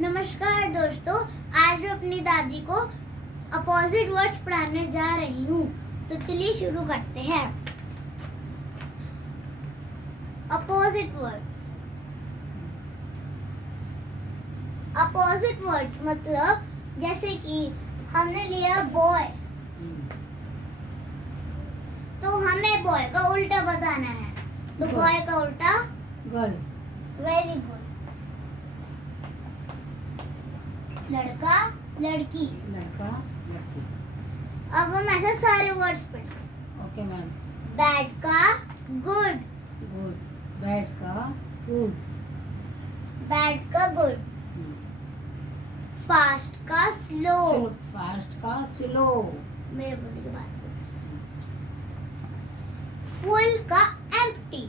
नमस्कार दोस्तों, आज मैं अपनी दादी को अपोजिट वर्ड्स पढ़ाने जा रही हूँ। तो चलिए शुरू करते हैं। Opposite words. अपोजिट वर्ड्स मतलब जैसे कि हमने लिया बॉय, तो हमें बॉय का उल्टा बताना है। तो बॉय का उल्टा गर्ल। Very good. लड़का लड़की। लड़का लड़की। अब हम ऐसे सारे वर्ड्स पढ़ें। Okay ma'am. बैड का गुड, गुड। बैड का गुड। बैड का गुड। फास्ट का स्लो, फास्ट का स्लो। मेरे बोलने के बाद। फुल का एम्प्टी,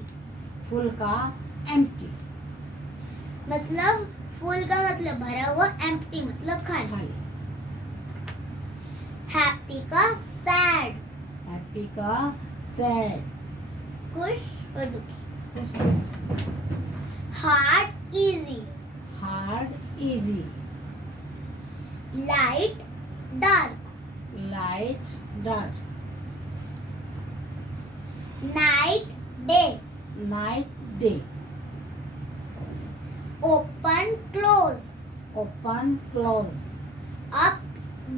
फुल का एम्प्टी। मतलब फुल का मतलब भरा हुआ, एम्प्टी मतलब खाली। हैप्पी का सैड, हैप्पी का सैड। खुश और दुखी। Hard easy, hard easy. Light dark, light dark. Night day, night day. Open close, open close. Up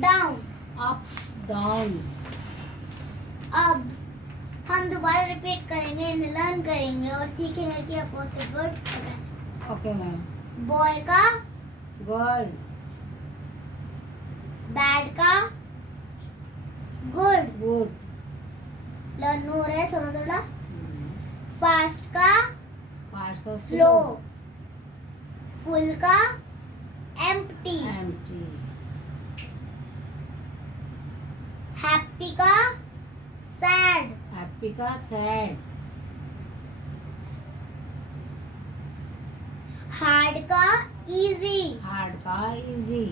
down. Up down. अब हम दोबारा रिपीट करेंगे, लर्न करेंगे और सीखेंगे कि अपोजिट वर्ड्स कैसे। Okay ma'am. बॉय का गर्ल। बैड का गुड, गुड। लर्न हो रहा है थोड़ा थोड़ा। फास्ट का फास्ट का स्लो, फुल का एम्प्टी, एम्प्टी। हैप्पी का सैड, हैप्पी का सैड। हार्ड का इजी, हार्ड का easy.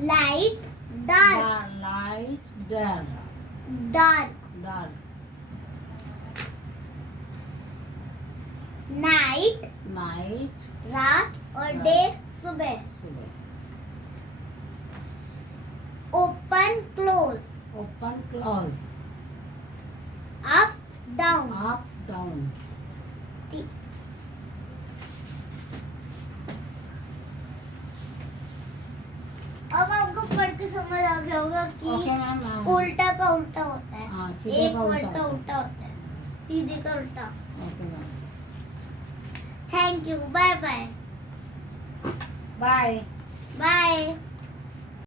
Light dark, light dark. Dark. Dark. Night night रात और डे सुबह। सुबह। Open close, open close. Up down. Up down. अब आपको पढ़ के समझ आ गया होगा कि ओके मैम। उल्टा का उल्टा होता है। हाँ, सीधे एक का वर्ड उल्टा का होता है। उल्टा होता है, सीधे का उल्टा। Okay ma'am. Thank you, bye bye. Bye. Bye.